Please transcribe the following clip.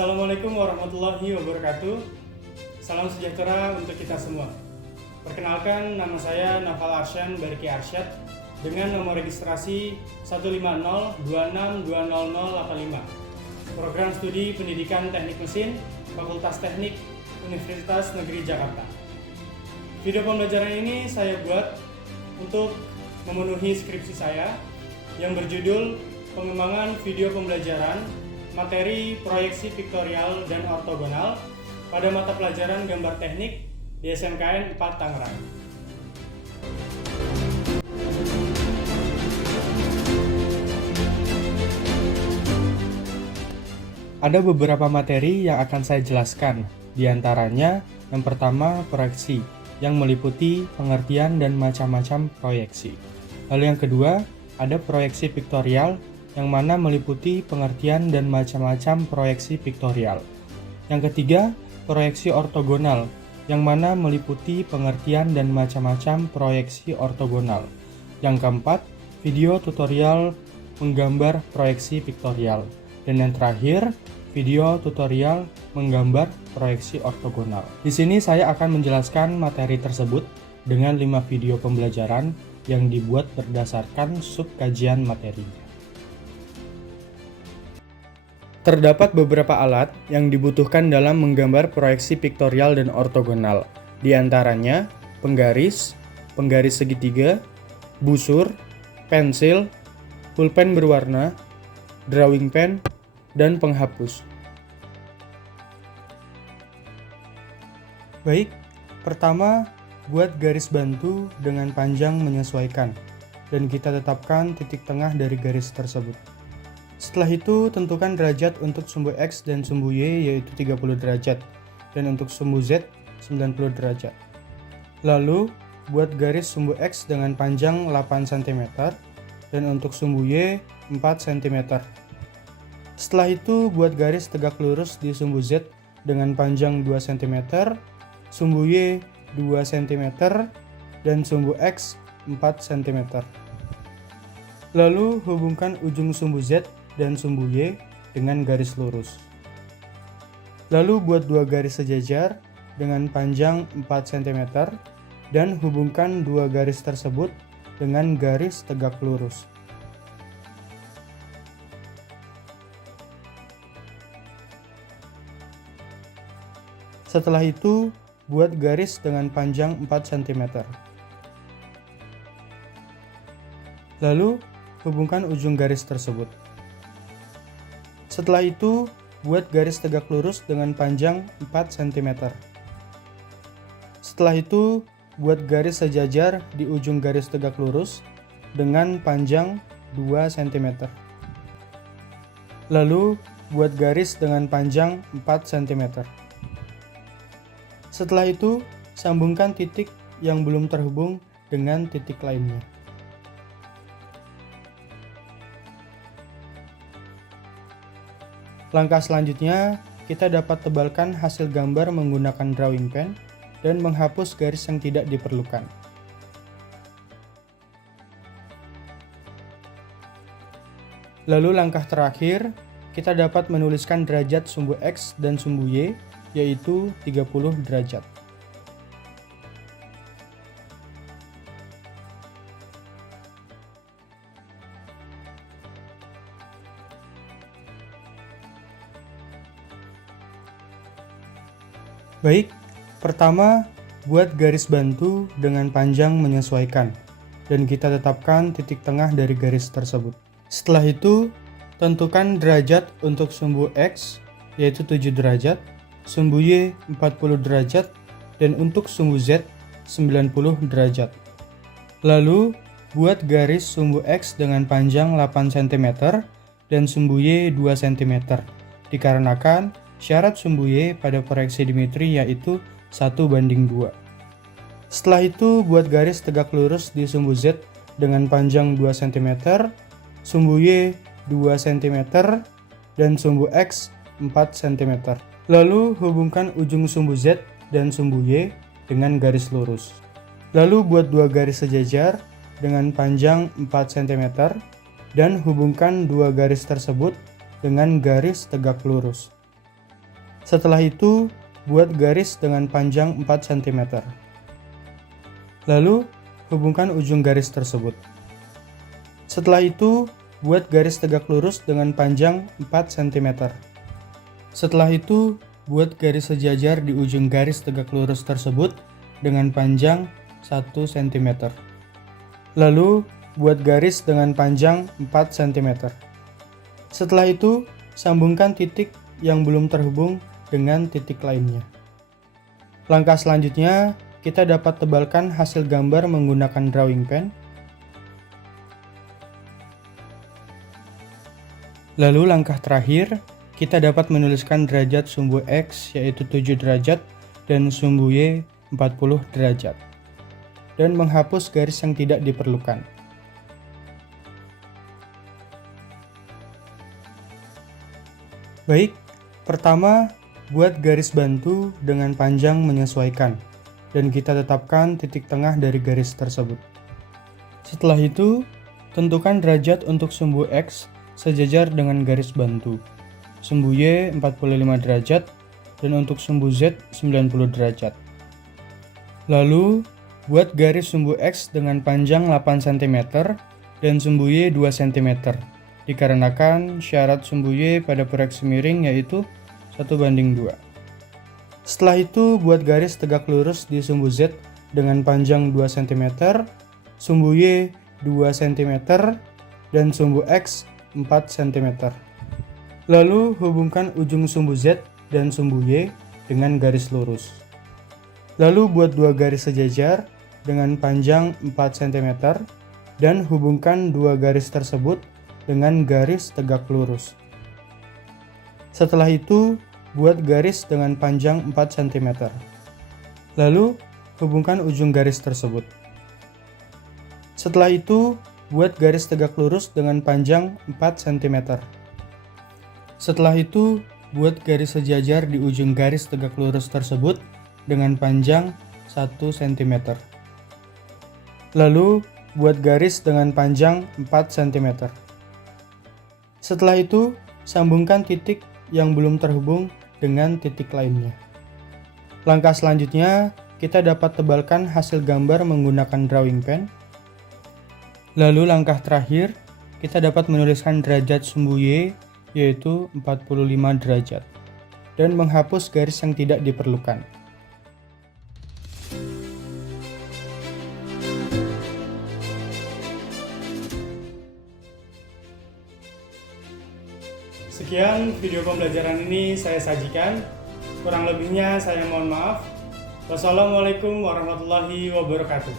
Assalamualaikum warahmatullahi wabarakatuh. Salam sejahtera untuk kita semua. Perkenalkan, nama saya Nafal Arsyan Bariki Arsyad dengan nomor registrasi 15026200085. Program Studi Pendidikan Teknik Mesin, Fakultas Teknik Universitas Negeri Jakarta. Video pembelajaran ini saya buat untuk memenuhi skripsi saya yang berjudul Pengembangan Video Pembelajaran Materi Proyeksi Piktorial dan Ortogonal pada mata pelajaran Gambar Teknik di SMKN 4 Tangerang. Ada beberapa materi yang akan saya jelaskan, di antaranya yang pertama proyeksi, yang meliputi pengertian dan macam-macam proyeksi. Lalu yang kedua, ada proyeksi piktorial, yang mana meliputi pengertian dan macam-macam proyeksi piktorial. Yang ketiga, proyeksi ortogonal, yang mana meliputi pengertian dan macam-macam proyeksi ortogonal. Yang keempat, video tutorial menggambar proyeksi piktorial. Dan yang terakhir, video tutorial menggambar proyeksi ortogonal. Di sini saya akan menjelaskan materi tersebut dengan 5 video pembelajaran yang dibuat berdasarkan sub kajian materinya. Terdapat beberapa alat yang dibutuhkan dalam menggambar proyeksi piktorial dan ortogonal. Di antaranya, penggaris, penggaris segitiga, busur, pensil, pulpen berwarna, drawing pen, dan penghapus. Baik, pertama, buat garis bantu dengan panjang menyesuaikan, dan kita tetapkan titik tengah dari garis tersebut. Setelah itu, tentukan derajat untuk sumbu X dan sumbu Y yaitu 30 derajat, dan untuk sumbu Z 90 derajat. Lalu, buat garis sumbu X dengan panjang 8 cm, dan untuk sumbu Y 4 cm. Setelah itu, buat garis tegak lurus di sumbu Z dengan panjang 2 cm, sumbu Y 2 cm, dan sumbu X 4 cm. Lalu, hubungkan ujung sumbu Z dan sumbu Y dengan garis lurus. Lalu buat dua garis sejajar dengan panjang 4 cm dan hubungkan dua garis tersebut dengan garis tegak lurus. Setelah itu, buat garis dengan panjang 4 cm. Lalu, hubungkan ujung garis tersebut. Setelah itu, buat garis tegak lurus dengan panjang 4 cm. Setelah itu, buat garis sejajar di ujung garis tegak lurus dengan panjang 2 cm. Lalu, buat garis dengan panjang 4 cm. Setelah itu, sambungkan titik yang belum terhubung dengan titik lainnya. Langkah selanjutnya, kita dapat tebalkan hasil gambar menggunakan drawing pen dan menghapus garis yang tidak diperlukan. Lalu langkah terakhir, kita dapat menuliskan derajat sumbu X dan sumbu Y, yaitu 30 derajat. Baik, pertama, buat garis bantu dengan panjang menyesuaikan, dan kita tetapkan titik tengah dari garis tersebut. Setelah itu, tentukan derajat untuk sumbu X, yaitu 7 derajat, sumbu Y 40 derajat, dan untuk sumbu Z 90 derajat. Lalu, buat garis sumbu X dengan panjang 8 cm dan sumbu Y 2 cm, dikarenakan syarat sumbu Y pada proyeksi dimetri yaitu 1:2. Setelah itu, buat garis tegak lurus di sumbu Z dengan panjang 2 cm, sumbu Y 2 cm, dan sumbu X 4 cm. Lalu, hubungkan ujung sumbu Z dan sumbu Y dengan garis lurus. Lalu, buat dua garis sejajar dengan panjang 4 cm, dan hubungkan dua garis tersebut dengan garis tegak lurus. Setelah itu, buat garis dengan panjang 4 cm. Lalu, hubungkan ujung garis tersebut. Setelah itu, buat garis tegak lurus dengan panjang 4 cm. Setelah itu, buat garis sejajar di ujung garis tegak lurus tersebut dengan panjang 1 cm. Lalu, buat garis dengan panjang 4 cm. Setelah itu, sambungkan titik yang belum terhubung dengan titik lainnya. Langkah selanjutnya, kita dapat tebalkan hasil gambar menggunakan drawing pen. Lalu langkah terakhir, kita dapat menuliskan derajat sumbu X yaitu 7 derajat dan sumbu Y 40 derajat. Dan menghapus garis yang tidak diperlukan. Baik, pertama, buat garis bantu dengan panjang menyesuaikan, dan kita tetapkan titik tengah dari garis tersebut. Setelah itu, tentukan derajat untuk sumbu X sejajar dengan garis bantu, sumbu Y 45 derajat, dan untuk sumbu Z 90 derajat. Lalu, buat garis sumbu X dengan panjang 8 cm dan sumbu Y 2 cm. Dikarenakan syarat sumbu Y pada proyeksi miring yaitu 1:2. Setelah itu, buat garis tegak lurus di sumbu Z dengan panjang 2 cm, sumbu Y 2 cm, dan sumbu X 4 cm. Lalu, hubungkan ujung sumbu Z dan sumbu Y dengan garis lurus. Lalu, buat dua garis sejajar dengan panjang 4 cm dan hubungkan dua garis tersebut dengan garis tegak lurus. Setelah itu, buat garis dengan panjang 4 cm. Lalu, hubungkan ujung garis tersebut. Setelah itu, buat garis tegak lurus dengan panjang 4 cm. Setelah itu, buat garis sejajar di ujung garis tegak lurus tersebut dengan panjang 1 cm. Lalu, buat garis dengan panjang 4 cm. Setelah itu, sambungkan titik yang belum terhubung dengan titik lainnya. Langkah selanjutnya, kita dapat tebalkan hasil gambar menggunakan drawing pen. Lalu langkah terakhir, kita dapat menuliskan derajat sumbu Y yaitu 45 derajat dan menghapus garis yang tidak diperlukan. Sekian video pembelajaran ini saya sajikan. Kurang lebihnya saya mohon maaf. Wassalamualaikum warahmatullahi wabarakatuh.